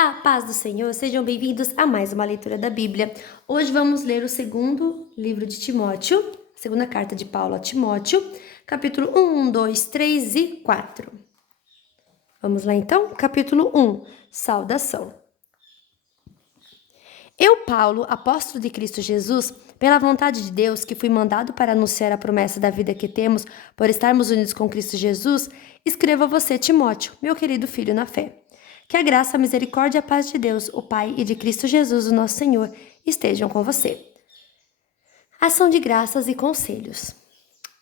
A paz do Senhor, sejam bem-vindos a mais uma leitura da Bíblia. Hoje vamos ler o segundo livro de Timóteo, a segunda carta de Paulo a Timóteo, capítulo 1, 2, 3 e 4. Vamos lá então? Capítulo 1, saudação. Eu, Paulo, apóstolo de Cristo Jesus, pela vontade de Deus, que fui mandado para anunciar a promessa da vida que temos por estarmos unidos com Cristo Jesus, escrevo a você, Timóteo, meu querido filho na fé. Que a graça, a misericórdia e a paz de Deus, o Pai, e de Cristo Jesus, o nosso Senhor, estejam com você. Ação de graças e conselhos.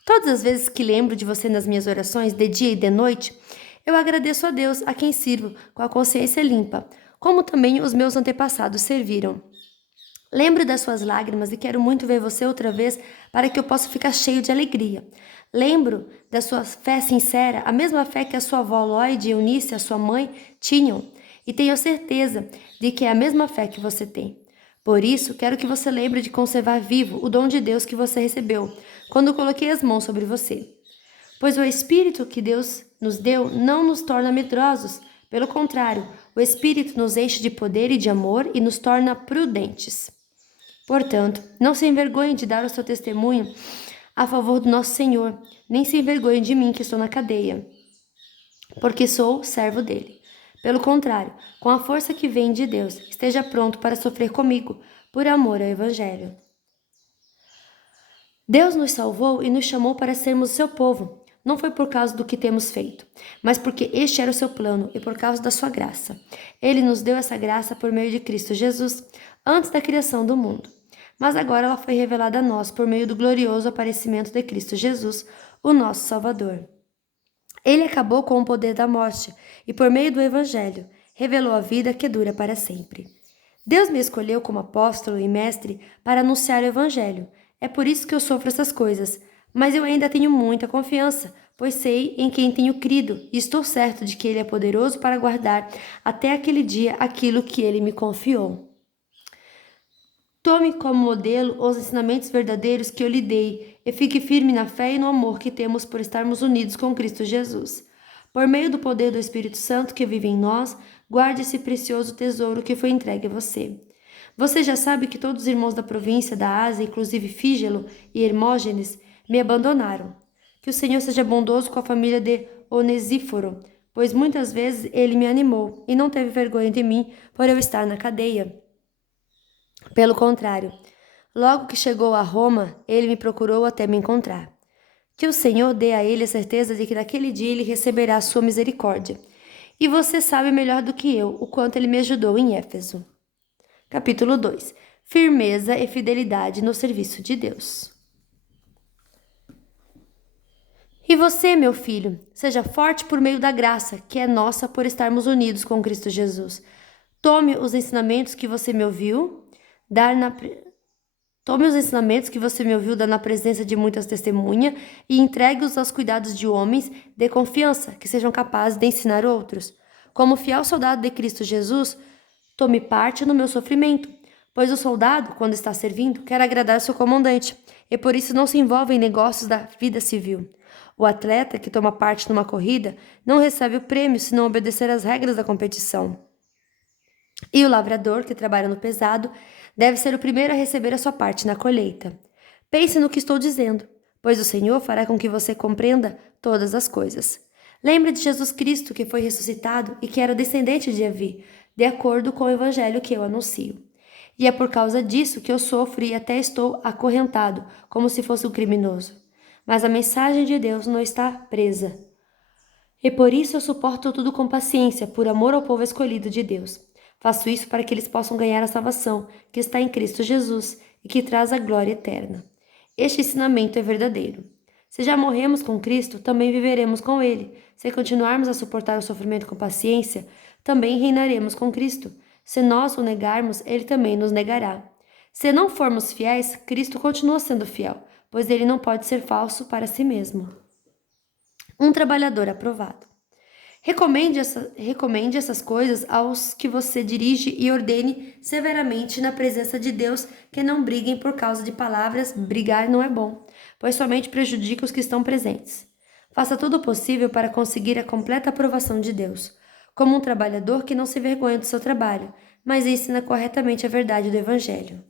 Todas as vezes que lembro de você nas minhas orações, de dia e de noite, eu agradeço a Deus, a quem sirvo, com a consciência limpa, como também os meus antepassados serviram. Lembro das suas lágrimas e quero muito ver você outra vez para que eu possa ficar cheio de alegria. Lembro da sua fé sincera, a mesma fé que a sua avó Lloyd e Eunice, a sua mãe, tinham. E tenho certeza de que é a mesma fé que você tem. Por isso, quero que você lembre de conservar vivo o dom de Deus que você recebeu, quando coloquei as mãos sobre você. Pois o Espírito que Deus nos deu não nos torna medrosos. Pelo contrário, o Espírito nos enche de poder e de amor e nos torna prudentes. Portanto, não se envergonhe de dar o seu testemunho a favor do nosso Senhor, nem se envergonhe de mim que estou na cadeia, porque sou servo dele. Pelo contrário, com a força que vem de Deus, esteja pronto para sofrer comigo, por amor ao Evangelho. Deus nos salvou e nos chamou para sermos o seu povo. Não foi por causa do que temos feito, mas porque este era o seu plano e por causa da sua graça. Ele nos deu essa graça por meio de Cristo Jesus, antes da criação do mundo. Mas agora ela foi revelada a nós por meio do glorioso aparecimento de Cristo Jesus, o nosso Salvador. Ele acabou com o poder da morte e, por meio do Evangelho, revelou a vida que dura para sempre. Deus me escolheu como apóstolo e mestre para anunciar o Evangelho. É por isso que eu sofro essas coisas, mas eu ainda tenho muita confiança, pois sei em quem tenho crido e estou certo de que Ele é poderoso para guardar até aquele dia aquilo que Ele me confiou. Tome como modelo os ensinamentos verdadeiros que eu lhe dei e fique firme na fé e no amor que temos por estarmos unidos com Cristo Jesus. Por meio do poder do Espírito Santo que vive em nós, guarde esse precioso tesouro que foi entregue a você. Você já sabe que todos os irmãos da província da Ásia, inclusive Fígelo e Hermógenes, me abandonaram. Que o Senhor seja bondoso com a família de Onesíforo, pois muitas vezes ele me animou e não teve vergonha de mim por eu estar na cadeia. Pelo contrário, logo que chegou a Roma, ele me procurou até me encontrar. Que o Senhor dê a ele a certeza de que naquele dia ele receberá a sua misericórdia. E você sabe melhor do que eu o quanto ele me ajudou em Éfeso. Capítulo 2. Firmeza e fidelidade no serviço de Deus. E você, meu filho, seja forte por meio da graça, que é nossa por estarmos unidos com Cristo Jesus. Tome os ensinamentos que você me ouviu dar na presença de muitas testemunhas e entregue-os aos cuidados de homens de confiança, que sejam capazes de ensinar outros. Como fiel soldado de Cristo Jesus, tome parte no meu sofrimento, pois o soldado, quando está servindo, quer agradar seu comandante, e por isso não se envolve em negócios da vida civil. O atleta que toma parte numa corrida não recebe o prêmio se não obedecer às regras da competição. E o lavrador, que trabalha no pesado, deve ser o primeiro a receber a sua parte na colheita. Pense no que estou dizendo, pois o Senhor fará com que você compreenda todas as coisas. Lembre de Jesus Cristo, que foi ressuscitado e que era descendente de Davi, de acordo com o evangelho que eu anuncio. E é por causa disso que eu sofro e até estou acorrentado, como se fosse um criminoso. Mas a mensagem de Deus não está presa. E por isso eu suporto tudo com paciência, por amor ao povo escolhido de Deus. Faço isso para que eles possam ganhar a salvação que está em Cristo Jesus e que traz a glória eterna. Este ensinamento é verdadeiro. Se já morremos com Cristo, também viveremos com Ele. Se continuarmos a suportar o sofrimento com paciência, também reinaremos com Cristo. Se nós o negarmos, Ele também nos negará. Se não formos fiéis, Cristo continua sendo fiel, pois Ele não pode ser falso para si mesmo. Um trabalhador aprovado. Recomende essas coisas aos que você dirige e ordene severamente na presença de Deus que não briguem por causa de palavras. Brigar não é bom, pois somente prejudica os que estão presentes. Faça tudo o possível para conseguir a completa aprovação de Deus. como um trabalhador que não se vergonha do seu trabalho, mas ensina corretamente a verdade do Evangelho.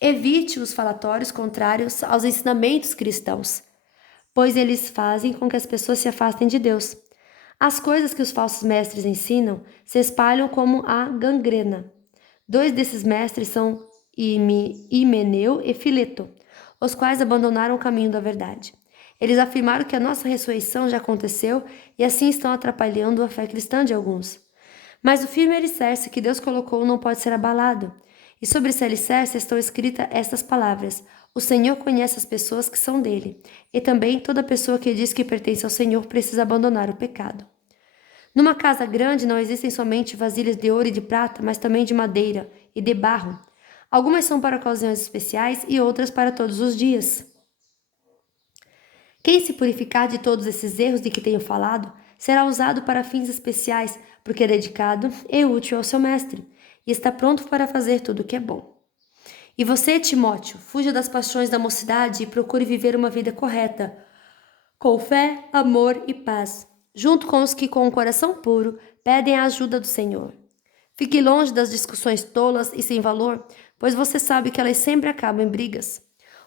Evite os falatórios contrários aos ensinamentos cristãos, pois eles fazem com que as pessoas se afastem de Deus. As coisas que os falsos mestres ensinam se espalham como a gangrena. 2 desses mestres são Himeneu e Fileto, os quais abandonaram o caminho da verdade. Eles afirmaram que a nossa ressurreição já aconteceu e assim estão atrapalhando a fé cristã de alguns. Mas o firme alicerce que Deus colocou não pode ser abalado. E sobre esse alicerce estão escritas estas palavras: o Senhor conhece as pessoas que são dele, e também toda pessoa que diz que pertence ao Senhor precisa abandonar o pecado. Numa casa grande não existem somente vasilhas de ouro e de prata, mas também de madeira e de barro. Algumas são para ocasiões especiais e outras para todos os dias. Quem se purificar de todos esses erros de que tenho falado, será usado para fins especiais, porque é dedicado e útil ao seu mestre, e está pronto para fazer tudo o que é bom. E você, Timóteo, fuja das paixões da mocidade e procure viver uma vida correta, com fé, amor e paz, junto com os que, com o coração puro, pedem a ajuda do Senhor. Fique longe das discussões tolas e sem valor, pois você sabe que elas sempre acabam em brigas.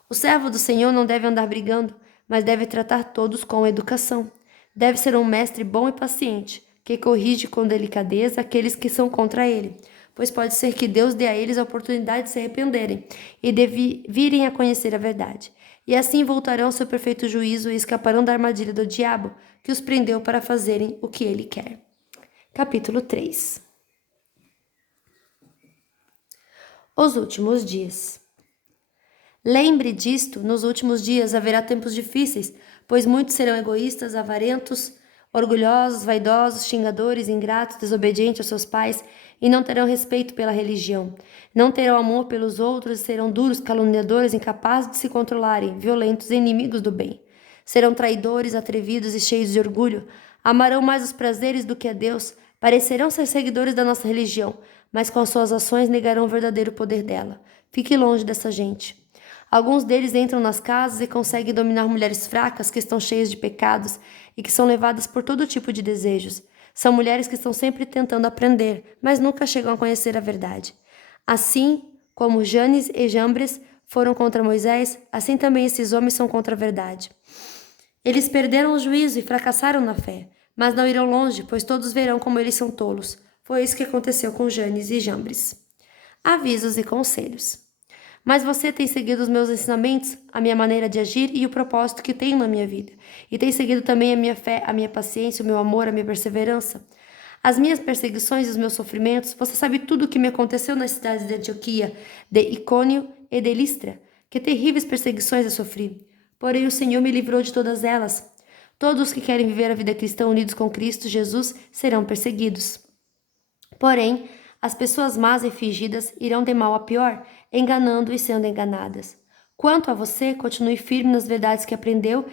O servo do Senhor não deve andar brigando, mas deve tratar todos com educação. Deve ser um mestre bom e paciente, que corrige com delicadeza aqueles que são contra ele, pois pode ser que Deus dê a eles a oportunidade de se arrependerem e de virem a conhecer a verdade. E assim voltarão ao seu perfeito juízo e escaparão da armadilha do diabo, que os prendeu para fazerem o que ele quer. Capítulo 3. Os últimos dias. Lembre disto, nos últimos dias haverá tempos difíceis, pois muitos serão egoístas, avarentos, orgulhosos, vaidosos, xingadores, ingratos, desobedientes aos seus pais, e não terão respeito pela religião. Não terão amor pelos outros e serão duros, caluniadores, incapazes de se controlarem, violentos e inimigos do bem. Serão traidores, atrevidos e cheios de orgulho. Amarão mais os prazeres do que a Deus. Parecerão ser seguidores da nossa religião, mas com suas ações negarão o verdadeiro poder dela. Fique longe dessa gente. Alguns deles entram nas casas e conseguem dominar mulheres fracas que estão cheias de pecados e que são levadas por todo tipo de desejos. São mulheres que estão sempre tentando aprender, mas nunca chegam a conhecer a verdade. Assim como Janes e Jambres foram contra Moisés, assim também esses homens são contra a verdade. Eles perderam o juízo e fracassaram na fé, mas não irão longe, pois todos verão como eles são tolos. Foi isso que aconteceu com Janes e Jambres. Avisos e conselhos. Mas você tem seguido os meus ensinamentos, a minha maneira de agir e o propósito que tenho na minha vida. E tem seguido também a minha fé, a minha paciência, o meu amor, a minha perseverança. As minhas perseguições e os meus sofrimentos, você sabe tudo o que me aconteceu nas cidades de Antioquia, de Icônio e de Listra. Que terríveis perseguições eu sofri. Porém o Senhor me livrou de todas elas. Todos os que querem viver a vida cristã unidos com Cristo Jesus serão perseguidos. Porém, as pessoas más e fingidas irão de mal a pior, enganando e sendo enganadas. Quanto a você, continue firme nas verdades que aprendeu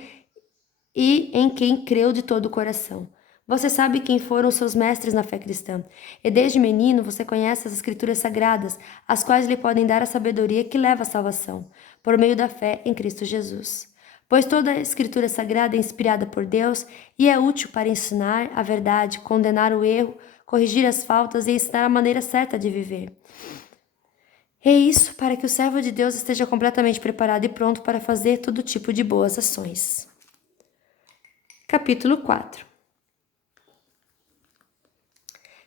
e em quem creu de todo o coração. Você sabe quem foram seus mestres na fé cristã, e desde menino você conhece as escrituras sagradas, as quais lhe podem dar a sabedoria que leva à salvação, por meio da fé em Cristo Jesus. Pois toda a escritura sagrada é inspirada por Deus e é útil para ensinar a verdade, condenar o erro, corrigir as faltas e ensinar a maneira certa de viver. É isso para que o servo de Deus esteja completamente preparado e pronto para fazer todo tipo de boas ações. Capítulo 4.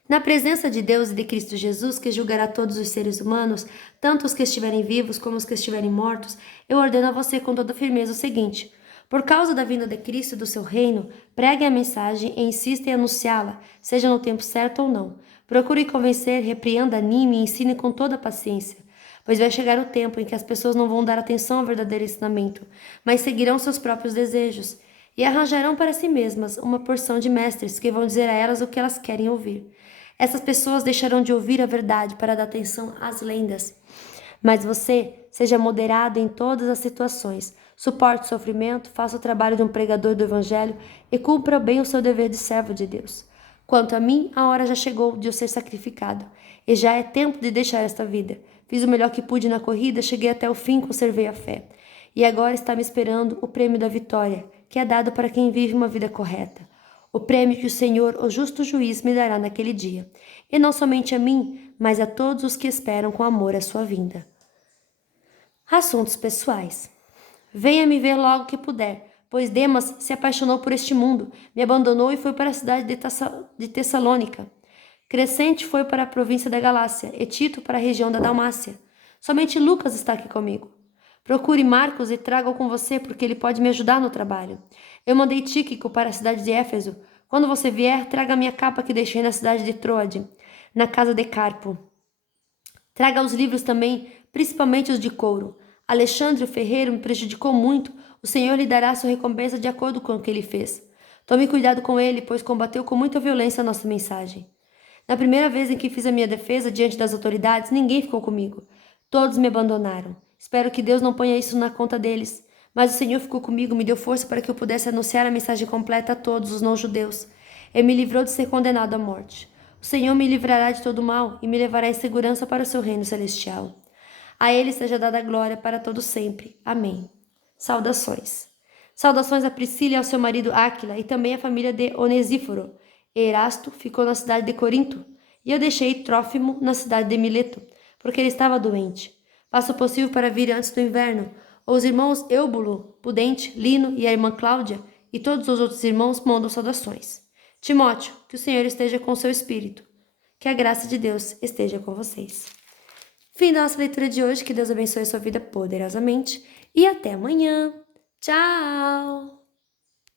Na presença de Deus e de Cristo Jesus, que julgará todos os seres humanos, tanto os que estiverem vivos como os que estiverem mortos, eu ordeno a você com toda firmeza o seguinte: por causa da vinda de Cristo e do seu reino, pregue a mensagem e insista em anunciá-la, seja no tempo certo ou não. Procure convencer, repreenda, anime e ensine com toda a paciência, pois vai chegar o tempo em que as pessoas não vão dar atenção ao verdadeiro ensinamento, mas seguirão seus próprios desejos e arranjarão para si mesmas uma porção de mestres que vão dizer a elas o que elas querem ouvir. Essas pessoas deixarão de ouvir a verdade para dar atenção às lendas. Mas você, seja moderado em todas as situações, suporte o sofrimento, faça o trabalho de um pregador do Evangelho e cumpra bem o seu dever de servo de Deus. Quanto a mim, a hora já chegou de eu ser sacrificado, e já é tempo de deixar esta vida. Fiz o melhor que pude na corrida, cheguei até o fim, conservei a fé. E agora está me esperando o prêmio da vitória, que é dado para quem vive uma vida correta. o prêmio que o Senhor, o justo juiz, me dará naquele dia, e não somente a mim, mas a todos os que esperam com amor a sua vinda. Assuntos pessoais. Venha me ver logo que puder, pois Demas se apaixonou por este mundo, me abandonou e foi para a cidade de Tessalônica. Crescente foi para a província da Galácia, e Tito para a região da Dalmácia. Somente Lucas está aqui comigo. Procure Marcos e traga-o com você, porque ele pode me ajudar no trabalho. Eu mandei Tíquico para a cidade de Éfeso. Quando você vier, traga a minha capa que deixei na cidade de Troade, na casa de Carpo. Traga os livros também, principalmente os de couro. Alexandre, o ferreiro, me prejudicou muito. O Senhor lhe dará sua recompensa de acordo com o que ele fez. Tome cuidado com ele, pois combateu com muita violência a nossa mensagem. Na primeira vez em que fiz a minha defesa diante das autoridades, ninguém ficou comigo. Todos me abandonaram. Espero que Deus não ponha isso na conta deles. Mas o Senhor ficou comigo, me deu força para que eu pudesse anunciar a mensagem completa a todos os não-judeus. Ele me livrou de ser condenado à morte. O Senhor me livrará de todo mal e me levará em segurança para o seu reino celestial. A ele seja dada a glória para todo sempre. Amém. Saudações. Saudações a Priscila e ao seu marido Áquila e também à família de Onesíforo. Erasto ficou na cidade de Corinto e eu deixei Trófimo na cidade de Mileto, porque ele estava doente. Faça o possível para vir antes do inverno. Os irmãos Eubulo, Pudente, Lino e a irmã Cláudia e todos os outros irmãos mandam saudações. Timóteo, que o Senhor esteja com seu espírito. Que a graça de Deus esteja com vocês. Fim da nossa leitura de hoje. Que Deus abençoe a sua vida poderosamente. E até amanhã. Tchau!